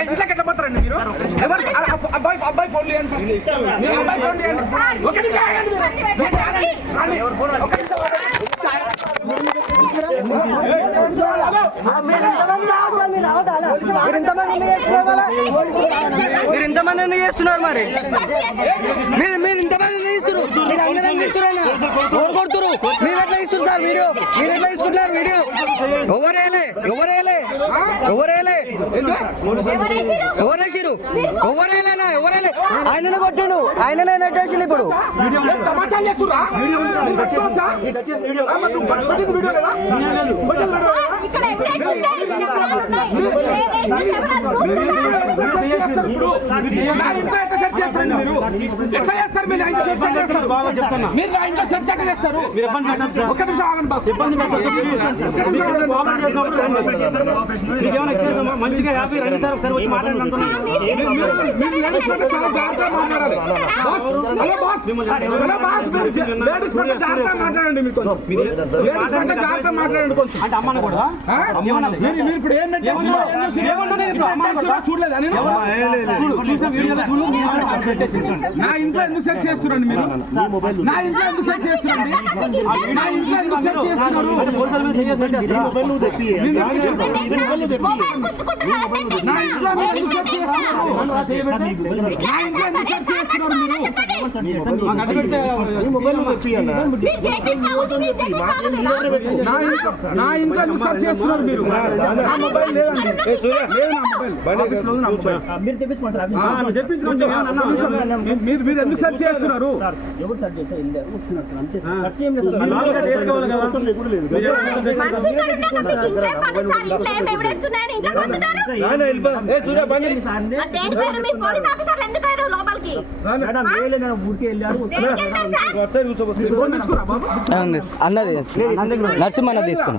ఇంట్లోకి ఎట్లా పోతారండి మీరు? అబ్బాయి అబ్బాయి ఫోన్ అబ్బాయి ఫోన్ ఒక నిమిషం మీరు. ఒక ఇంతమంది ఎందుకు చేస్తున్నారు మరి? మీరు చేస్తున్నారు మరి మీరు మీరు ఇంతమంది ఎందుకు ఇస్తున్నారు మీరు అందరూ ఎందుకు ఇస్తున్నారు ఎవరు కొడుతురు మీరు ఎట్లా ఇస్తున్నారు సార్ వీడియో మీరు ఎట్లా ఇస్తున్నారు వీడియో ఎవరేలే ఎవరేలే ఎవరేలే ఎవరేసిరు ఎవరేలేనా ఎవరేలే ఆయననే కొట్టిండు ఆయననే నెట్టేసిండు ఇప్పుడు ఏం తమాషాలు చేస్తుర్రా? మీరు పెట్టుకోవచ్చా? ఆ, మరి నువ్వు పట్టుకోవడానికి వీడియో లేదా? వీడియో లేదా? ఇక్కడ ఎవిడెన్స్ ఉన్నాయి కెమెరాలు ఉన్నాయి ఏ కెమెరాలు మీరు ప్రూఫ్ ఇంట్లో ఎట్లా సెర్చ్ చేస్తారు ఇప్పుడు? మీరు? నా ఇంట్లో సెర్చ్ ఎట్లా చేస్తారు? మీరు? ఒక్క నిమిషం ఆగండి బాస్. మంచిగా హ్యాపీ రండి సార్ ఒకసారి వచ్చి మాట్లాడండి మీరు. అంటే అమ్మని కూడా? ఇప్పుడు చూడలేదా నా ఇంట్లో ఎందుకు సెర్చ్ చేస్తున్నారండి మీరు? నా ఇంట్లో ఎందుకు సెర్చ్ చేస్తున్నారండి నా ఇంట్లో ఎందుకు సెర్చ్ చేస్తున్నారు? పోలీసుల మీద చేసి పెట్టేస్తా. మొబైల్ గుచ్చుకుంటున్నారు అంటే నా ఇంట్లో మీరు ఎందుకు సెర్చ్ చేస్తున్నారు నా ఇంట్లో ఎందుకు సెర్చ్ నా ఎందుకు సెర్చ్ చేస్తున్నారు మీరు. నా మొబైల్ లేదండి. లేదు నా మొబైల్. ఆఫీస్లో ఉంది నా మొబైల్ మీరు మీరు ఎందుకు సెర్చ్ చేస్తున్నారు? ఎవరు సార్ చేస్తే వెళ్ళారు వస్తున్నారు సార్ అంతే సార్. ఖర్చు ఏం లేదు సార్. లాగా వేసుకోవాలి కదా. మనిషి ఇక్కడ ఉన్నాక మీకు ఇంట్లో పని సార్. ఇంట్లో ఏం ఎవిడెన్స్ ఉన్నాయని ఇంట్లో పొందుతారు దేని పేరు? మీ పోలీస్ ఆఫీసర్లు ఎందుకు అయ్యారు లోపలికి? అన్నది నరసింహ తీసుకుని.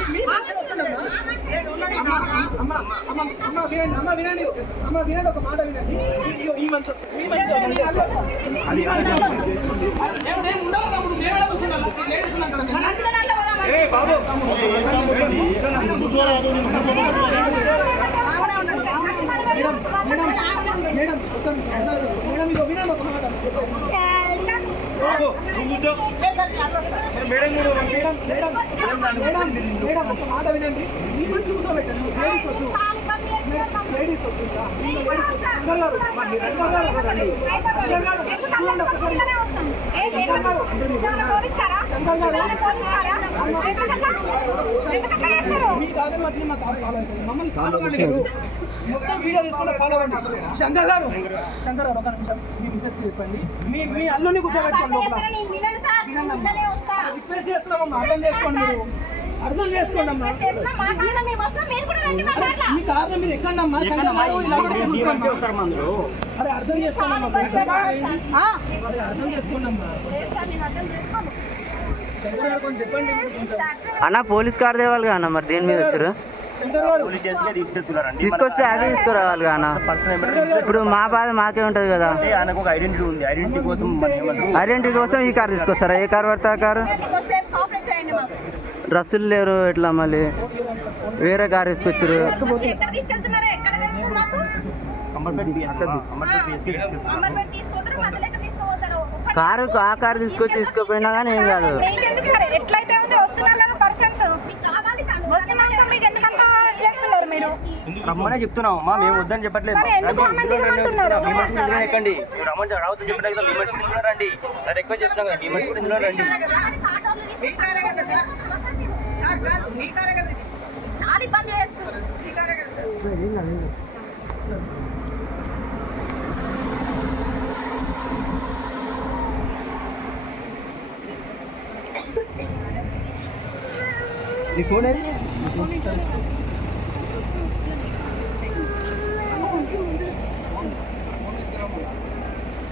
అమ్మ అమ్మ అమ్మ వినండి అమ్మ వినండి అమ్మ వినండి ఒక మాట వినండి. ఈ వస్తుంది. ఈ వస్తుంది. అది. మేడం. మేడం ఇదిగో వినండి ఒక మాట. Madam. Madam madam madam madam ఒక మాట వినండి ఈ మనిషి కూర్చోబెట్టండి లేడీస్ వద్దు లేడీస్ వద్దు లేడీస్ వద్దు అందరు గారు, మరి మీరు అందరు గారు రండి. అందరు గారు, చూడండి ఒకసారి. మీ కాదని మాత్రం మాకు ఫాలో అవుతుంది. మమ్మల్ని ఫాలో అవ్వండి మీరు. మొత్తం వీడియో తీసుకుంటే ఫాలో అవ్వండి. శంకర్ గారు శంకర్ గారు ఒక నిమిషం. మీ మిస్సెస్ చెప్పండి. మీ మీ అల్లుని కూర్చోబెట్టుకోండి లోపల. రిక్వెస్ట్ చేస్తున్నామమ్మా అర్థం చేసుకోండి మీరు. అర్థం చేసుకోండి అమ్మా. మీ మీరు ఎక్కండి అమ్మా. అరే అర్థం అమ్మా. అర్థం అమ్మా. అన్న పోలీస్ కార్ తేవాలి అన్న మరి దేని మీద వచ్చారు? తీసుకొస్తే అదే తీసుకురావాలి అన్న. ఇప్పుడు మా బాధ మాకే ఉంటది కదా. ఐడెంటిటీ ఉంది. ఐడెంటిటీ కోసం ఐడెంటిటీ కోసం ఈ కార్ తీసుకొస్తారా? ఏ కార్ పడితే కారు? డ్రస్సులు లేరు ఎట్లా మళ్ళీ? వేరే కార్ ఒక్కటి కారు ఆ కారు తీసుకొచ్చి తీసుకుపోయినా కానీ ఏం కాదు. రమ్మనే చెప్తున్నాం అమ్మా మేము వద్దని చెప్పట్లేదు. ఎక్కండి. రమ్మని రావద్దు చెప్పలేదు కదా మీ మనిషి కూడా ఇందులో రండి అది రిక్వెస్ట్ చేస్తున్నాం కదా మీ మనిషి రండి. చాలా ఇబ్బంది చేస్తుంది నీ ఫోన్ ఏది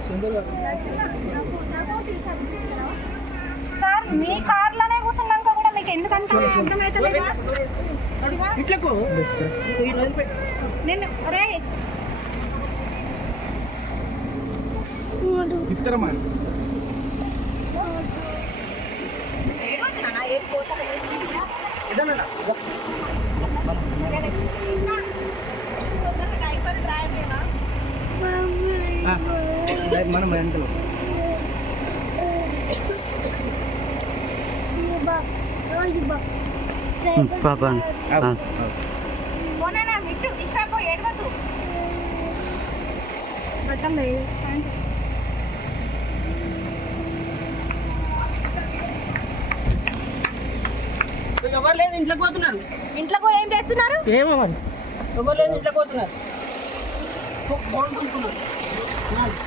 శంకర్ గారు మీ కార్లోనే కూర్చున్నాక కూడా మీకు ఎందుకు అంత అర్థమవుతలేదా ఇట్లకు నేను రే తీసుకురమ్మా మనం వెనకలు పాప ఎవరు లేదు ఇంట్లోకి పోతున్నారు ఇంట్లో ఏం చేస్తున్నారు ఏమో మరి ఎవరు లేదు ఇంట్లోకి పోతున్నారు మా బండి వెనక మీ బండి. మీరు పోలీస్ స్టేషన్ మళ్ళీ వస్తాను.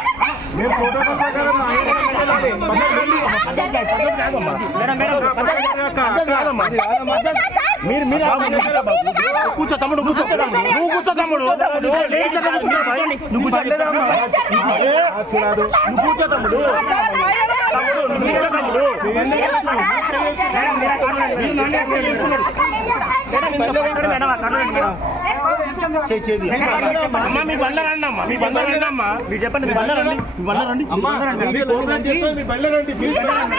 మీరు? మీరు కూర్చో తమ్ముడు కూర్చో నువ్వు కూర్చో తమ్ముడు నువ్వు కూర్చో తమ్ముడు తమ్ముడు అమ్మా మీ బండ్ల రండి అమ్మా మీ బండ్ల రండి. అమ్మా మీరు చెప్పండి మీ బండ్ల రండి. మీ బండ్ల రండి. అమ్మా మీ కోఆపరేట్ చేస్తే మీ బండ్ల రండి. మీ బండ్ల రండి.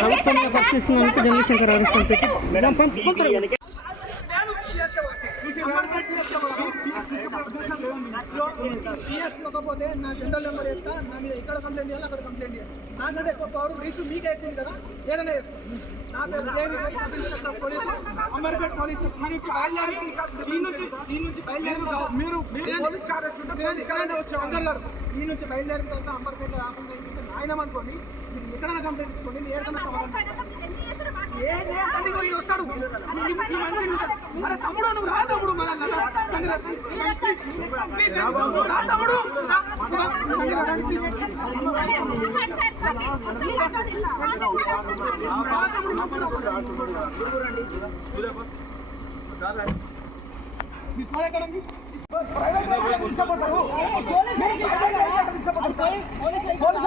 మేడం పంపుకుంటారు తీసుకోకపోతే నా జనరల్ నెంబర్ చెప్తా నా మీద ఇక్కడ కంప్లైంట్ చేయాలి అక్కడ కంప్లైంట్ చేయాలి. నాకంటే ఎక్కువ పవర్ రీచ్ మీకే అవుతుంది కదా ఏదైనా నా పేరు పోలీసు అమర్పేట్ పోలీసు ఈ నుంచి బయలుదేరి ఈ నుంచి ఈ నుంచి బయలుదేరి మీరు పోలీస్ అందరు ఈ నుంచి బయలుదేరిన తర్వాత అంబర్పేట రాకుండా ఏంటంటే నాయనం అనుకోండి మీరు ఎక్కడైనా కంప్లైంట్ ఇచ్చుకోండి నేను ఎక్కడైనా వస్తాడు ఈ- మనిషి తమ్ముడు నువ్వు రా తమ్ముడు మన ప్లీజ్, రా తమ్ముడు రా, రా, ప్రైవేట్ పోలీస్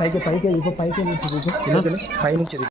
పైకి పైకి పైకి పైకి నుంచి పైనుంచి